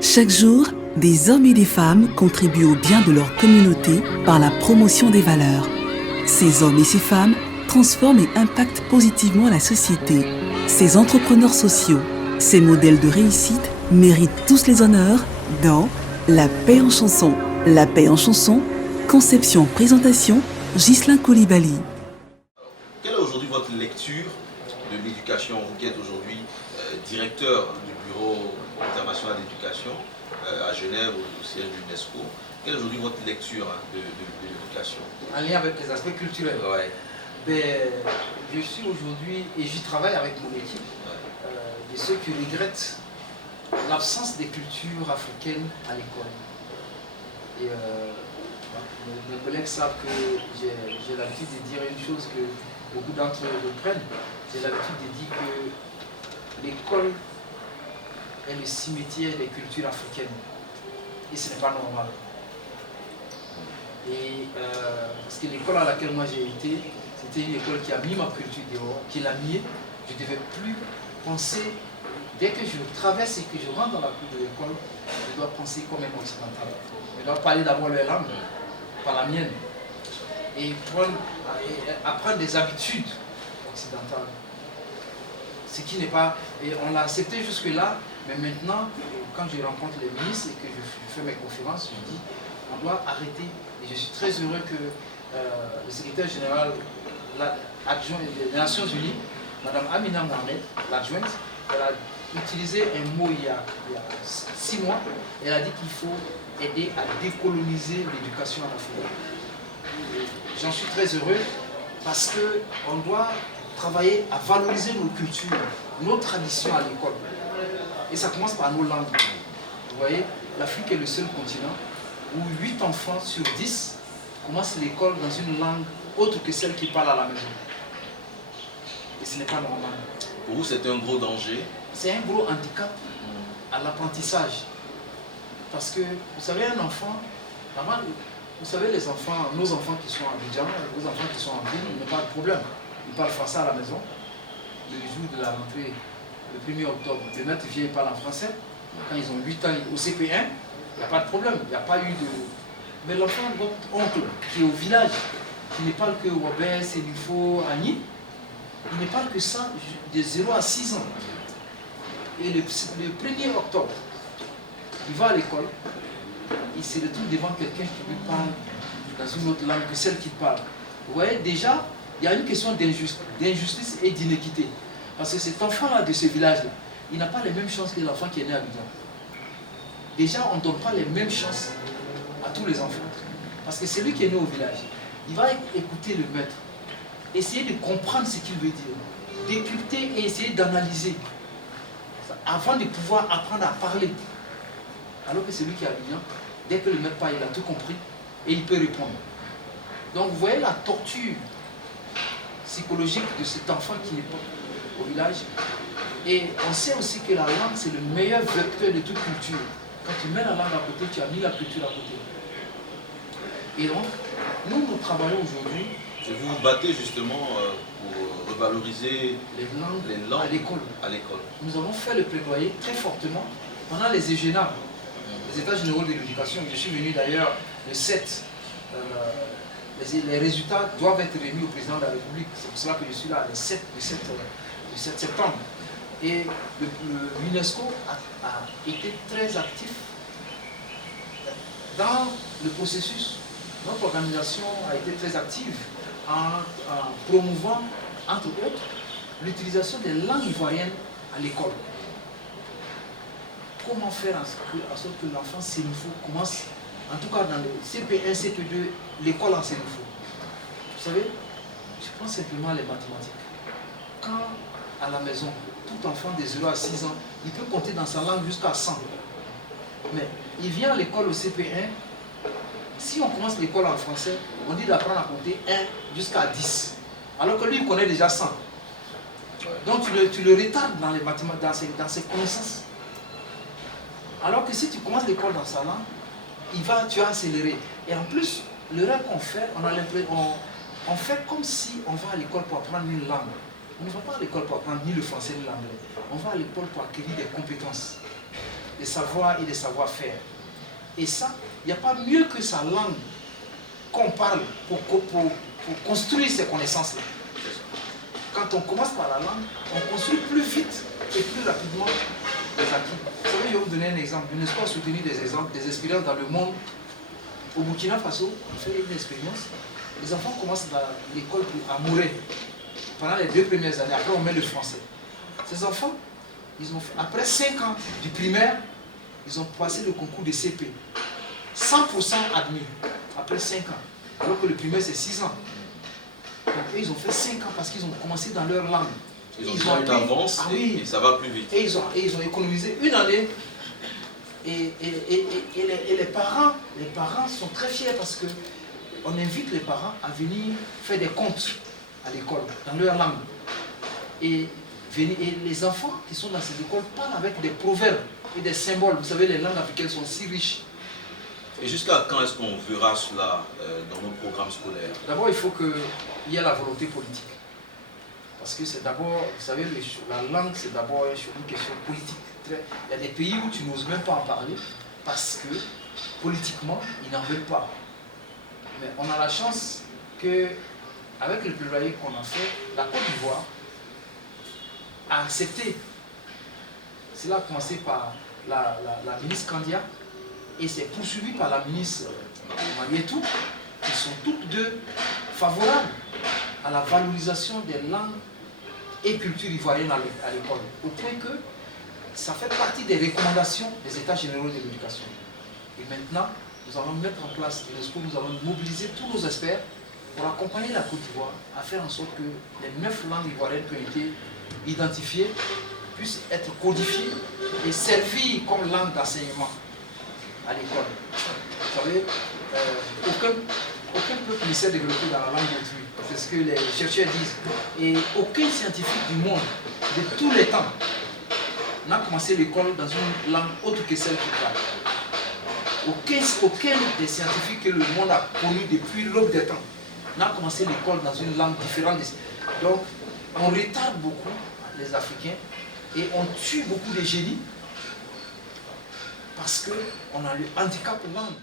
Chaque jour, des hommes et des femmes contribuent au bien de leur communauté par la promotion des valeurs. Ces hommes et ces femmes transforment et impactent positivement la société. Ces entrepreneurs sociaux, ces modèles de réussite méritent tous les honneurs dans La Paix en chanson. La Paix en chanson, conception-présentation, Ghislain Coulibaly. Quelle est aujourd'hui votre lecture de l'éducation? Vous qui êtes aujourd'hui directeur du Bureau international d'éducation à Genève, au siège de l'UNESCO. Quelle est aujourd'hui votre lecture de l'éducation? En lien avec les aspects culturels. Ouais. Je suis aujourd'hui, et j'y travaille avec mon équipe, de ceux qui regrettent l'absence des cultures africaines à l'école. Et mes collègues savent que j'ai l'habitude de dire une chose que beaucoup d'entre eux reprennent. J'ai l'habitude de dire que l'école est le cimetière des cultures africaines. Et ce n'est pas normal. Et parce que l'école à laquelle moi j'ai été, c'était une école qui a mis ma culture dehors, qui l'a niée. Je ne devais plus penser, dès que je traverse et que je rentre dans la cour de l'école, je dois penser comme un occidental. Je dois parler d'abord leur langue, pas la mienne. Et apprendre des habitudes occidentales. Ce qui n'est pas... Et on l'a accepté jusque-là, mais maintenant, quand je rencontre les ministres et que je fais mes conférences, je dis, on doit arrêter. Et je suis très heureux que le secrétaire général adjoint des Nations Unies, Mme Amina Mohamed, l'adjointe, elle a utilisé un mot il y a 6 mois. Elle a dit qu'il faut aider à décoloniser l'éducation en Afrique. J'en suis très heureux parce qu'on doit travailler à valoriser nos cultures, nos traditions à l'école. Et ça commence par nos langues. Vous voyez, l'Afrique est le seul continent où 8 enfants sur 10 commencent l'école dans une langue autre que celle qu'ils parlent à la maison. Et ce n'est pas normal. Pour vous, c'est un gros danger? C'est un gros handicap à l'apprentissage. Parce que, vous savez, un enfant, vous savez, les enfants, nos enfants qui sont à Abidjan, nos enfants qui sont en ville, ils n'ont pas de problème. Ils parlent français à la maison. Le jour de la rentrée, le 1er octobre, le maître vient et parle en français. Quand ils ont 8 ans au CP1, il n'y a pas de problème. Il n'y a pas eu de... Mais l'enfant, votre oncle, qui est au village, qui ne parle que Robert, Sénifo, Annie, il ne parle que ça de 0 à 6 ans. Et le 1er octobre, il va à l'école, il se retrouve devant quelqu'un qui lui parle dans une autre langue que celle qu'il parle. Vous voyez, déjà, il y a une question d'injustice et d'inéquité. Parce que cet enfant-là de ce village-là, il n'a pas les mêmes chances que l'enfant qui est né à Abidjan. Déjà, on ne donne pas les mêmes chances à tous les enfants. Parce que celui qui est né au village, il va écouter le maître, essayer de comprendre ce qu'il veut dire, décrypter et essayer d'analyser, avant de pouvoir apprendre à parler. Alors que celui qui est à Abidjan, dès que le maître parle, il a tout compris et il peut répondre. Donc vous voyez la torture psychologique de cet enfant qui n'est pas au village. Et on sait aussi que la langue, c'est le meilleur vecteur de toute culture. Quand tu mets la langue à côté, tu as mis la culture à côté. Et donc, nous travaillons aujourd'hui. Et vous vous battez justement pour revaloriser les langues à l'école. Nous avons fait le plaidoyer très fortement pendant les EGENA, les États généraux de l'éducation. Je suis venu d'ailleurs le 7. Les résultats doivent être remis au président de la République. C'est pour cela que je suis là le 7 septembre. Et l'UNESCO a été très actif dans le processus. Notre organisation a été très active en promouvant, entre autres, l'utilisation des langues ivoiriennes à l'école. Comment faire en sorte que l'enfant sénifo commence, en tout cas dans le CP1, CP2, l'école en sénifo. Vous savez, je prends simplement les mathématiques. Quand à la maison, tout enfant de 0 à 6 ans, il peut compter dans sa langue jusqu'à 100. Mais il vient à l'école au CP1, si on commence l'école en français, on dit d'apprendre à compter 1 jusqu'à 10. Alors que lui, il connaît déjà 100. Donc tu le retardes dans les mathématiques, dans ses connaissances. Alors que si tu commences l'école dans sa langue, tu vas accélérer. Et en plus, le rêve qu'on fait, on fait comme si on va à l'école pour apprendre une langue. On ne va pas à l'école pour apprendre ni le français ni l'anglais. On va à l'école pour acquérir des compétences des savoirs et des savoir-faire. Et ça, il n'y a pas mieux que sa langue qu'on parle pour construire ces connaissances-là. Quand on commence par la langue, on construit plus vite et plus rapidement les acquis. Vous savez, je vais vous donner un exemple. L'UNESCO a soutenu des exemples, des expériences dans le monde. Au Burkina Faso, on fait une expérience. Les enfants commencent dans l'école à mourir pendant les 2 premières années. Après, on met le français. Ces enfants, après 5 ans du primaire, ils ont passé le concours de CP. 100% admis après 5 ans. Alors que le primaire, c'est 6 ans. Donc, ils ont fait 5 ans parce qu'ils ont commencé dans leur langue. Ils ont une avance et ça va plus vite. Et ils ont économisé une année. Et les parents sont très fiers parce qu'on invite les parents à venir faire des contes à l'école, dans leur langue. Et les enfants qui sont dans ces écoles parlent avec des proverbes et des symboles. Vous savez, les langues africaines sont si riches. Et jusqu'à quand est-ce qu'on verra cela dans nos programmes scolaires? D'abord, il faut qu'il y ait la volonté politique. Parce que c'est d'abord, vous savez, la langue, c'est d'abord une question politique. Il y a des pays où tu n'oses même pas en parler parce que politiquement, ils n'en veulent pas. Mais on a la chance que, avec le plaidoyer qu'on a fait, la Côte d'Ivoire a accepté. Cela a commencé par la ministre Kandia et c'est poursuivi par la ministre Marietou, qui sont toutes deux favorables à la valorisation des langues et cultures ivoiriennes à l'école. Au point que ça fait partie des recommandations des États généraux de l'éducation. Et maintenant, nous allons mettre en place l'UNESCO, nous allons mobiliser tous nos experts pour accompagner la Côte d'Ivoire à faire en sorte que les 9 langues ivoiriennes qui ont été identifiées puissent être codifiées et servir comme langue d'enseignement à l'école. Vous savez, aucun peuple ne s'est développé dans la langue d'autrui. C'est ce que les chercheurs disent. Et aucun scientifique du monde, de tous les temps, n'a commencé l'école dans une langue autre que celle qu'il parle. Aucun des scientifiques que le monde a connu depuis l'aube des temps n'a commencé l'école dans une langue différente. Donc, on retarde beaucoup les Africains et on tue beaucoup de génies parce qu'on a le handicap langue.